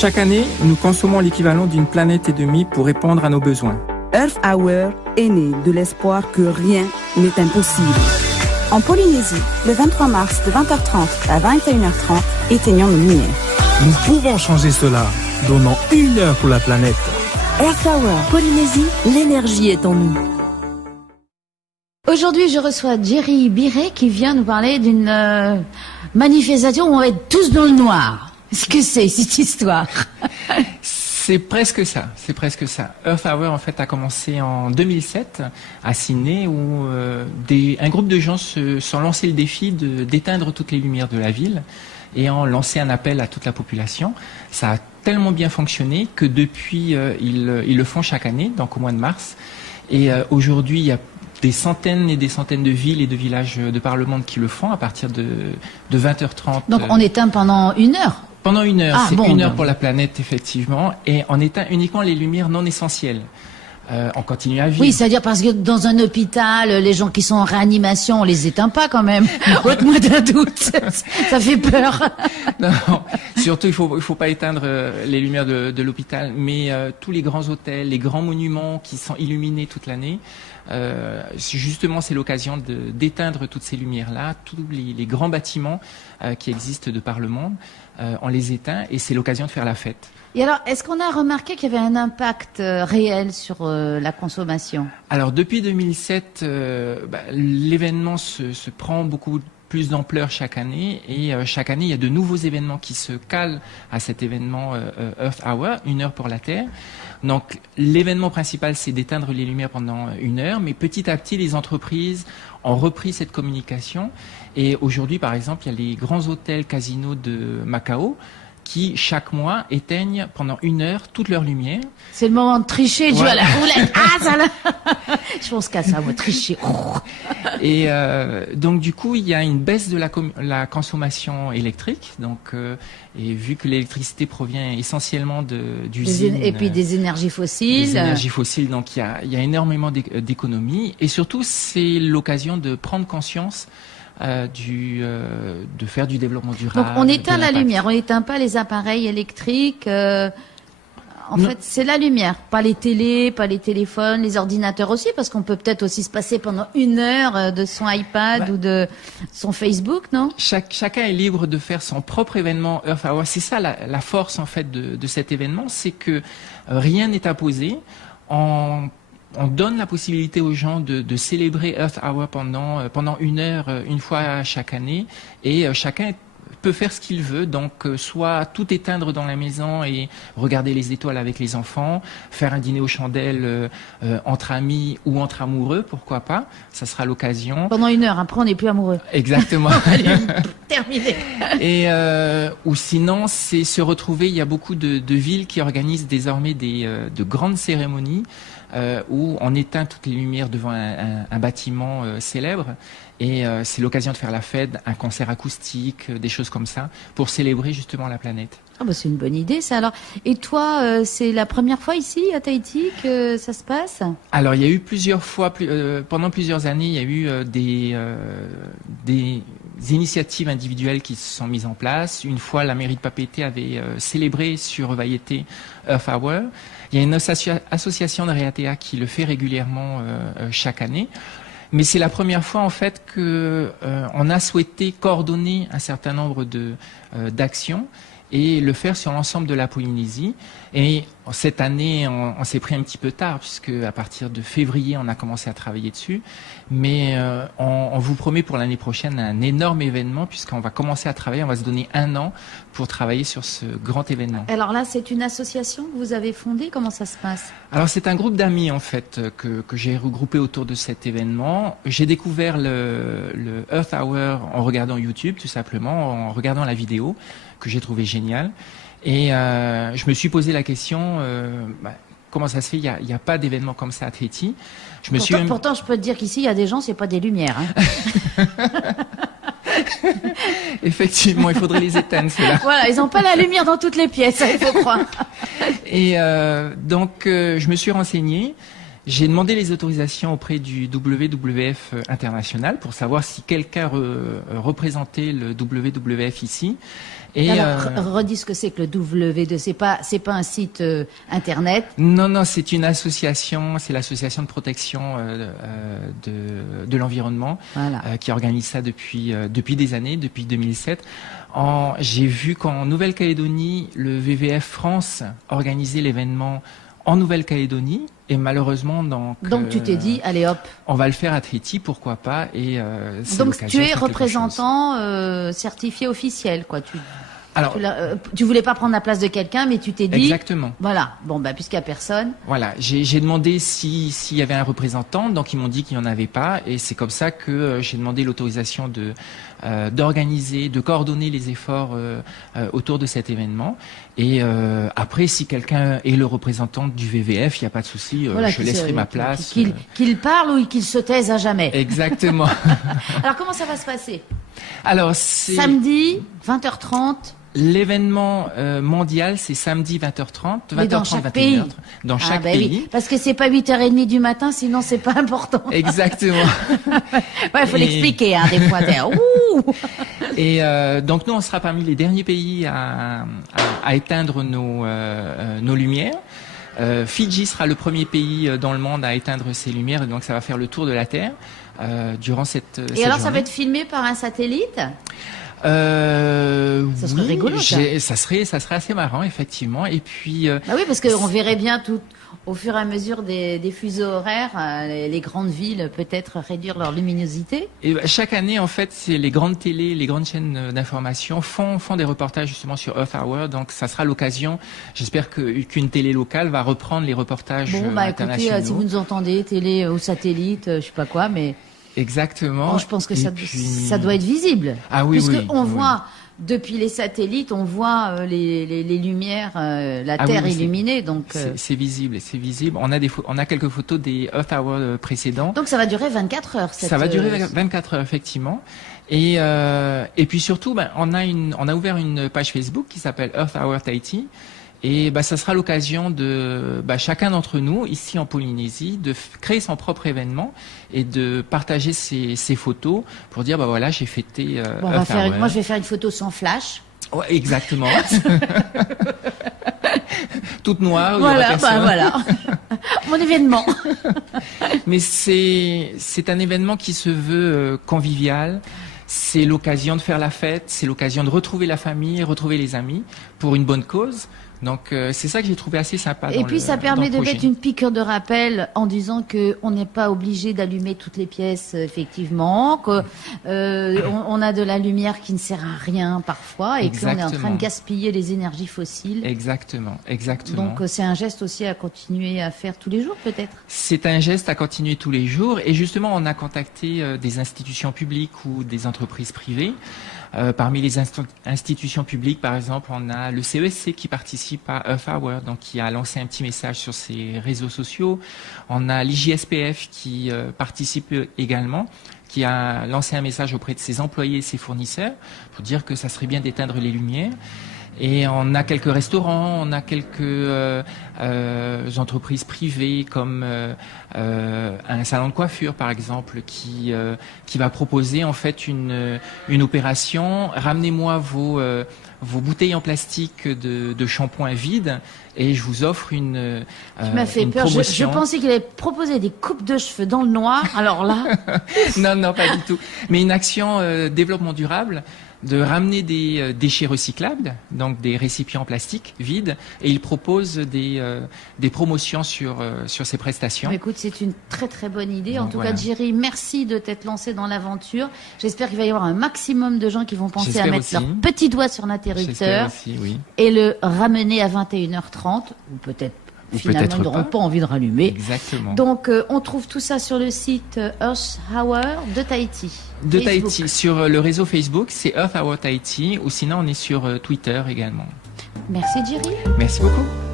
Chaque année, nous consommons l'équivalent d'une planète et demie pour répondre à nos besoins. Earth Hour est né de l'espoir que rien n'est impossible. En Polynésie, le 23 mars de 20h30 à 21h30, éteignons nos lumières. Nous pouvons changer cela. Donnons 1 heure pour la planète. Earth Hour, Polynésie, l'énergie est en nous. Aujourd'hui, je reçois Jerry Biret qui vient nous parler d'une manifestation où on va être tous dans le noir. Qu'est-ce que c'est, cette histoire? C'est presque ça, c'est presque ça. Earth Hour, en fait, a commencé en 2007 à Sydney où un groupe de gens se sont lancé le défi d'éteindre toutes les lumières de la ville et ont lancé un appel à toute la population. Ça a tellement bien fonctionné que depuis, ils le font chaque année, donc au mois de mars. Et aujourd'hui, il y a des centaines et des centaines de villes et de villages de par le monde qui le font à partir de 20h30. Donc on éteint pendant 1 heure? Pendant 1 heure, c'est 1 heure pour la planète, effectivement, et on éteint uniquement les lumières non essentielles. On continue à vivre. Oui, c'est-à-dire parce que dans un hôpital, les gens qui sont en réanimation, on les éteint pas quand même. Ôte-moi d'un doute, ça fait peur. Non, surtout il faut pas éteindre les lumières de l'hôpital, mais tous les grands hôtels, les grands monuments qui sont illuminés toute l'année, justement c'est l'occasion d'éteindre toutes ces lumières-là, tous les grands bâtiments qui existent de par le monde, on les éteint et c'est l'occasion de faire la fête. Et alors, est-ce qu'on a remarqué qu'il y avait un impact réel sur la consommation? Alors, depuis 2007, l'événement se prend beaucoup plus d'ampleur chaque année et chaque année, il y a de nouveaux événements qui se calent à cet événement Earth Hour, 1 heure pour la Terre. Donc, l'événement principal, c'est d'éteindre les lumières pendant 1 heure, mais petit à petit, les entreprises ont repris cette communication et aujourd'hui, par exemple, il y a les grands hôtels casinos de Macao qui, chaque mois, éteignent pendant 1 heure toutes leurs lumières. C'est le moment de tricher, de jouer à la roulette. Ah, ça là. Je pense qu'à ça, moi, tricher. Et donc, du coup, il y a une baisse de la consommation électrique. Donc, et vu que l'électricité provient essentiellement d'usines... Et puis des énergies fossiles. Des énergies fossiles, donc il y a énormément d'économies. Et surtout, c'est l'occasion de prendre conscience de faire du développement durable. Donc on éteint la lumière, on n'éteint pas les appareils électriques. En fait, c'est la lumière, pas les télés, pas les téléphones, les ordinateurs aussi, parce qu'on peut peut-être aussi se passer pendant 1 heure de son iPad ou de son Facebook, non? Chacun est libre de faire son propre événement Earth Hour. C'est ça la force en fait de cet événement, c'est que rien n'est imposé. On donne la possibilité aux gens de célébrer Earth Hour pendant 1 heure, une fois chaque année, et chacun peut faire ce qu'il veut, donc soit tout éteindre dans la maison et regarder les étoiles avec les enfants, faire un dîner aux chandelles entre amis ou entre amoureux, pourquoi pas, ça sera l'occasion. Pendant 1 heure, après on n'est plus amoureux. Exactement. Allez, terminé. Et ou sinon, c'est se retrouver, il y a beaucoup de villes qui organisent désormais de grandes cérémonies où on éteint toutes les lumières devant un bâtiment célèbre et c'est l'occasion de faire la fête, un concert acoustique, des choses comme ça, pour célébrer justement la planète. Ah bah c'est une bonne idée ça alors. Et toi, c'est la première fois ici à Tahiti que ça se passe? Alors il y a eu plusieurs fois, pendant plusieurs années, il y a eu des initiatives individuelles qui se sont mises en place. Une fois, la mairie de Papeete avait célébré sur Vaiete Earth Hour. Il y a une association de Reatea qui le fait régulièrement chaque année. Mais c'est la première fois en fait que on a souhaité coordonner un certain nombre d'actions et le faire sur l'ensemble de la Polynésie. Et cette année, on s'est pris un petit peu tard, puisque à partir de février, on a commencé à travailler dessus. Mais on vous promet pour l'année prochaine un énorme événement, puisqu'on va commencer à travailler, on va se donner 1 an pour travailler sur ce grand événement. Alors là, c'est une association que vous avez fondée, comment ça se passe? Alors c'est un groupe d'amis en fait que j'ai regroupé autour de cet événement. J'ai découvert le Earth Hour en regardant YouTube, tout simplement, en regardant la vidéo, que j'ai trouvé géniale. Et je me suis posé la question, comment ça se fait, il y a pas d'événement comme ça à Tahiti. Pourtant, je peux te dire qu'ici, il y a des gens, c'est pas des lumières. Hein. Effectivement, il faudrait les éteindre, ceux-là. Voilà, ils n'ont pas la lumière dans toutes les pièces, il faut croire. Et donc, je me suis renseigné. J'ai demandé les autorisations auprès du WWF international pour savoir si quelqu'un représentait le WWF ici. Et alors, redis ce que c'est que le W2. C'est pas un site internet. Non, c'est une association. C'est l'association de protection de l'environnement qui organise ça depuis des années, depuis 2007. J'ai vu qu'en Nouvelle-Calédonie, le WWF France organisait l'événement en Nouvelle-Calédonie. Et malheureusement, donc tu t'es dit, allez hop. On va le faire à Tahiti, pourquoi pas. Et donc tu es représentant certifié officiel, quoi. Alors, tu voulais pas prendre la place de quelqu'un, mais tu t'es dit. Exactement. Voilà. Bon, puisqu'il y a personne. Voilà. J'ai demandé s'il y avait un représentant, donc ils m'ont dit qu'il n'y en avait pas, et c'est comme ça que j'ai demandé l'autorisation d'organiser, de coordonner les efforts autour de cet événement. Et après, si quelqu'un est le représentant du WWF, il n'y a pas de souci, je laisserai ma place. Qu'il parle ou qu'il se taise à jamais. Exactement. Alors, comment ça va se passer? Alors, c'est samedi, 20h30. L'événement mondial, c'est samedi 20h30, 20h30, dans chaque 21h30, pays. Dans chaque pays. Oui. Parce que c'est pas 8h30 du matin, sinon c'est pas important. Exactement. Il faut l'expliquer, des fois. Et donc nous, on sera parmi les derniers pays à éteindre nos lumières. Fidji sera le premier pays dans le monde à éteindre ses lumières, et donc ça va faire le tour de la Terre durant cette alors, journée. Ça va être filmé par un satellite? Ça serait oui, rigolo, ça serait assez marrant, effectivement. Et puis. Oui, parce qu'on verrait bien tout au fur et à mesure des fuseaux horaires, les grandes villes peut-être réduire leur luminosité. Et chaque année, en fait, c'est les grandes télés, les grandes chaînes d'information font des reportages justement sur Earth Hour. Donc, ça sera l'occasion. J'espère qu'une télé locale va reprendre les reportages internationaux. Écoutez, si vous nous entendez, télé ou satellite, je sais pas quoi, mais. Exactement. Je pense que ça doit être visible. Ah oui, Puisqu'on voit, depuis les satellites, on voit les lumières, la Terre illuminée. Donc c'est visible. On a quelques photos des Earth Hour précédents. Donc ça va durer 24 heures. Ça va durer 24 heures, effectivement. Et puis surtout, on a ouvert une page Facebook qui s'appelle Earth Hour Tahiti. Et ça sera l'occasion de chacun d'entre nous ici en Polynésie de créer son propre événement et de partager ses photos pour dire voilà, j'ai fêté. Moi je vais faire une photo sans flash. Ouais, exactement. Toute noire. Voilà. Mon événement. Mais c'est un événement qui se veut convivial. C'est l'occasion de faire la fête, c'est l'occasion de retrouver la famille, retrouver les amis pour une bonne cause. Donc c'est ça que j'ai trouvé assez sympa. Et puis ça permet de mettre une piqûre de rappel en disant que on n'est pas obligé d'allumer toutes les pièces effectivement, que on a de la lumière qui ne sert à rien parfois et qu'on est en train de gaspiller les énergies fossiles. Exactement. Donc c'est un geste aussi à continuer à faire tous les jours peut-être. C'est un geste à continuer tous les jours et justement on a contacté des institutions publiques ou des entreprises privées. Parmi les institutions publiques, par exemple, on a le CESC qui participe à Earth Hour, donc qui a lancé un petit message sur ses réseaux sociaux. On a l'IJSPF qui participe également, qui a lancé un message auprès de ses employés et ses fournisseurs pour dire que ça serait bien d'éteindre les lumières. Et on a quelques restaurants, on a quelques entreprises privées comme un salon de coiffure par exemple qui va proposer en fait une opération. Ramenez-moi vos bouteilles en plastique de shampoing vides et je vous offre une Tu m'as fait peur. Je pensais qu'il allait proposer des coupes de cheveux dans le noir. Alors là. Non, pas du tout. Mais une action développement durable. De ramener des déchets recyclables, donc des récipients en plastique vides, et il propose des promotions sur ces prestations. Écoute, c'est une très très bonne idée. Donc, en tout cas, Jerry, merci de t'être lancé dans l'aventure. J'espère qu'il va y avoir un maximum de gens qui vont penser à mettre leur petit doigt sur l'interrupteur et le ramener à 21h30, ou peut-être finalement, ils n'auront pas envie de rallumer. Exactement. Donc, on trouve tout ça sur le site Earth Hour de Tahiti. De Facebook. Tahiti, sur le réseau Facebook, c'est Earth Hour Tahiti, ou sinon on est sur Twitter également. Merci Jerry. Merci beaucoup.